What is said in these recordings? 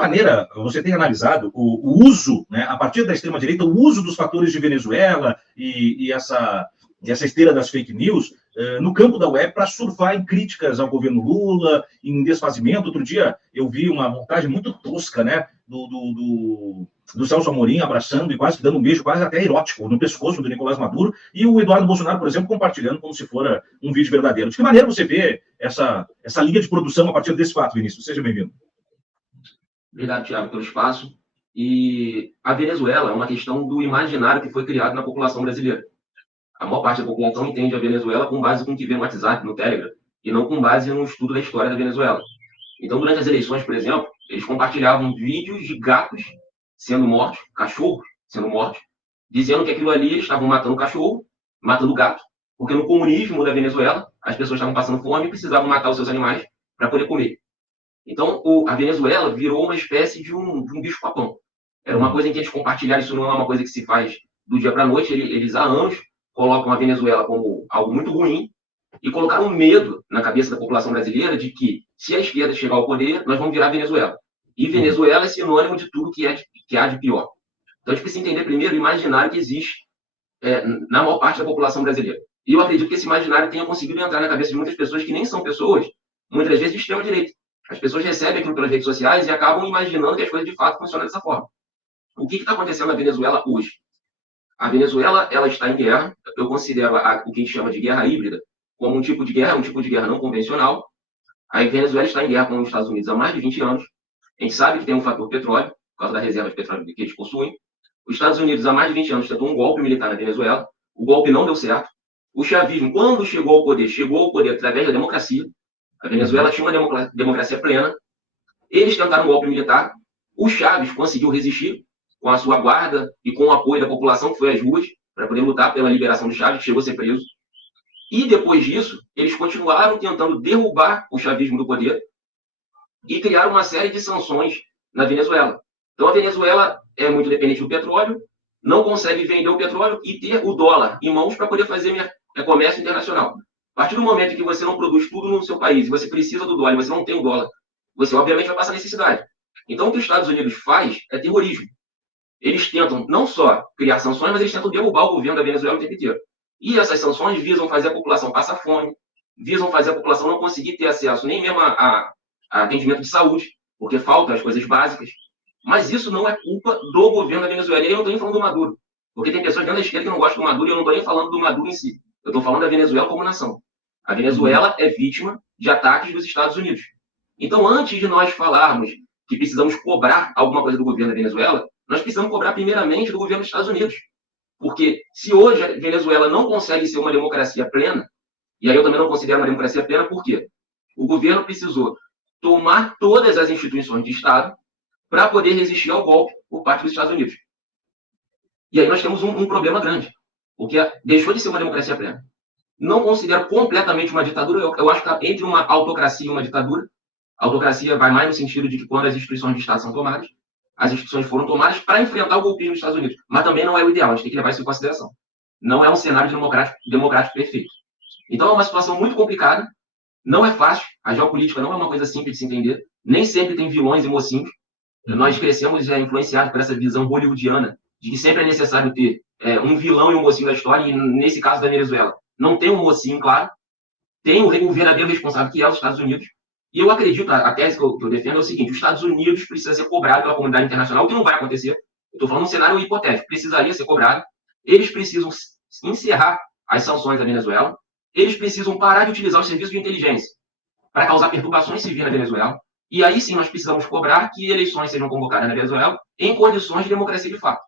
maneira você tem analisado o uso, né, a partir da extrema-direita, o uso dos fatores de Venezuela e essa esteira das fake news no campo da web para surfar em críticas ao governo Lula, em desfazimento? Outro dia eu vi uma montagem muito tosca, né, do Celso Amorim abraçando e quase que dando um beijo quase até erótico no pescoço do Nicolás Maduro, e o Eduardo Bolsonaro, por exemplo, compartilhando como se fora um vídeo verdadeiro. De que maneira você vê essa linha de produção a partir desse fato, Vinícius? Seja bem-vindo. Obrigado, Thiago, pelo espaço. E a Venezuela é uma questão do imaginário que foi criado na população brasileira. A maior parte da população entende a Venezuela com base no que vê no WhatsApp, no Telegram, e não com base no estudo da história da Venezuela. Então, durante as eleições, por exemplo, eles compartilhavam vídeos de gatos sendo mortos, cachorros sendo mortos, dizendo que aquilo ali eles estavam matando cachorro, matando gato, porque no comunismo da Venezuela, as pessoas estavam passando fome e precisavam matar os seus animais para poder comer. Então, a Venezuela virou uma espécie de um bicho-papão. Era uma coisa em que eles compartilharam, isso não é uma coisa que se faz do dia para a noite, eles há anos colocam a Venezuela como algo muito ruim e colocaram medo na cabeça da população brasileira de que, se a esquerda chegar ao poder, nós vamos virar Venezuela. E Venezuela é sinônimo de tudo que há de pior. Então, a gente precisa entender primeiro o imaginário que existe na maior parte da população brasileira. E eu acredito que esse imaginário tenha conseguido entrar na cabeça de muitas pessoas que nem são pessoas, muitas vezes, de extrema-direita. As pessoas recebem aquilo pelas redes sociais e acabam imaginando que as coisas de fato funcionam dessa forma. O que está acontecendo na Venezuela hoje? A Venezuela ela está em guerra. Eu considero o que a gente chama de guerra híbrida como um tipo de guerra não convencional. A Venezuela está em guerra com os Estados Unidos há mais de 20 anos. A gente sabe que tem um fator petróleo, por causa da reserva de petróleo que eles possuem. Os Estados Unidos, há mais de 20 anos, tentou um golpe militar na Venezuela. O golpe não deu certo. O chavismo, quando chegou ao poder através da democracia. A Venezuela tinha uma democracia plena. Eles tentaram um golpe militar. O Chávez conseguiu resistir com a sua guarda e com o apoio da população que foi às ruas para poder lutar pela liberação do Chávez, que chegou a ser preso. E depois disso, eles continuaram tentando derrubar o chavismo do poder e criaram uma série de sanções na Venezuela. Então, a Venezuela é muito dependente do petróleo, não consegue vender o petróleo e ter o dólar em mãos para poder fazer comércio internacional. A partir do momento em que você não produz tudo no seu país e você precisa do dólar e você não tem o dólar, você obviamente vai passar necessidade. Então, o que os Estados Unidos faz é terrorismo. Eles tentam não só criar sanções, mas eles tentam derrubar o governo da Venezuela o tempo inteiro. E essas sanções visam fazer a população passar fome, visam fazer a população não conseguir ter acesso nem mesmo a atendimento de saúde, porque faltam as coisas básicas. Mas isso não é culpa do governo da Venezuela. E eu não estou nem falando do Maduro, porque tem pessoas dentro da esquerda que não gostam do Maduro e eu não estou nem falando do Maduro em si. Eu estou falando da Venezuela como nação. A Venezuela é vítima de ataques dos Estados Unidos. Então, antes de nós falarmos que precisamos cobrar alguma coisa do governo da Venezuela, nós precisamos cobrar primeiramente do governo dos Estados Unidos. Porque se hoje a Venezuela não consegue ser uma democracia plena, e aí eu também não considero uma democracia plena, por quê? O governo precisou tomar todas as instituições de Estado para poder resistir ao golpe por parte dos Estados Unidos. E aí nós temos um problema grande, porque deixou de ser uma democracia plena. Não considero completamente uma ditadura, eu acho que está entre uma autocracia e uma ditadura. A autocracia vai mais no sentido de que quando as instituições de Estado são tomadas, as instituições foram tomadas para enfrentar o golpismo dos Estados Unidos. Mas também não é o ideal, a gente tem que levar isso em consideração. Não é um cenário democrático perfeito. Então é uma situação muito complicada, não é fácil, a geopolítica não é uma coisa simples de se entender, nem sempre tem vilões e mocinhos. Nós crescemos já influenciados por essa visão hollywoodiana de que sempre é necessário ter um vilão e um mocinho da história, e nesse caso da Venezuela, não tem um mocinho, claro, tem o verdadeiro responsável, que é os Estados Unidos. E eu acredito, a tese que eu defendo é o seguinte: os Estados Unidos precisa ser cobrado pela comunidade internacional, o que não vai acontecer. Eu estou falando um cenário hipotético, precisaria ser cobrado. Eles precisam encerrar as sanções à Venezuela, eles precisam parar de utilizar os serviços de inteligência para causar perturbações civis na Venezuela, e aí sim nós precisamos cobrar que eleições sejam convocadas na Venezuela em condições de democracia de fato.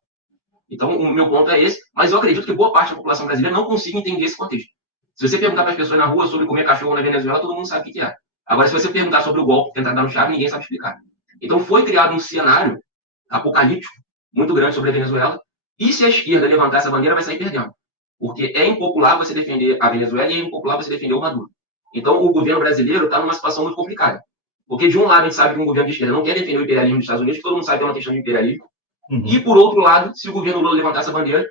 Então, o meu ponto é esse, mas eu acredito que boa parte da população brasileira não consiga entender esse contexto. Se você perguntar para as pessoas na rua sobre comer cachorro na Venezuela, todo mundo sabe o que é. Agora, se você perguntar sobre o golpe, tentar dar no chave, ninguém sabe explicar. Então, foi criado um cenário apocalíptico muito grande sobre a Venezuela, e se a esquerda levantar essa bandeira, vai sair perdendo. Porque é impopular você defender a Venezuela e é impopular você defender o Maduro. Então, o governo brasileiro está numa situação muito complicada. Porque, de um lado, a gente sabe que um governo de esquerda não quer defender o imperialismo dos Estados Unidos, todo mundo sabe que é uma questão de imperialismo. E, por outro lado, se o governo Lula levantar essa bandeira,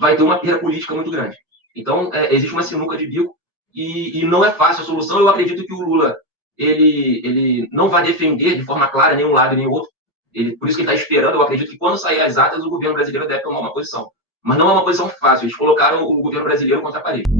vai ter uma perda política muito grande. Então, existe uma sinuca de bico e não é fácil a solução. Eu acredito que o Lula ele não vai defender de forma clara nem um lado nem o outro, Por isso que ele está esperando, eu acredito que quando sair as atas, o governo brasileiro deve tomar uma posição. Mas não é uma posição fácil, eles colocaram o governo brasileiro contra a parede.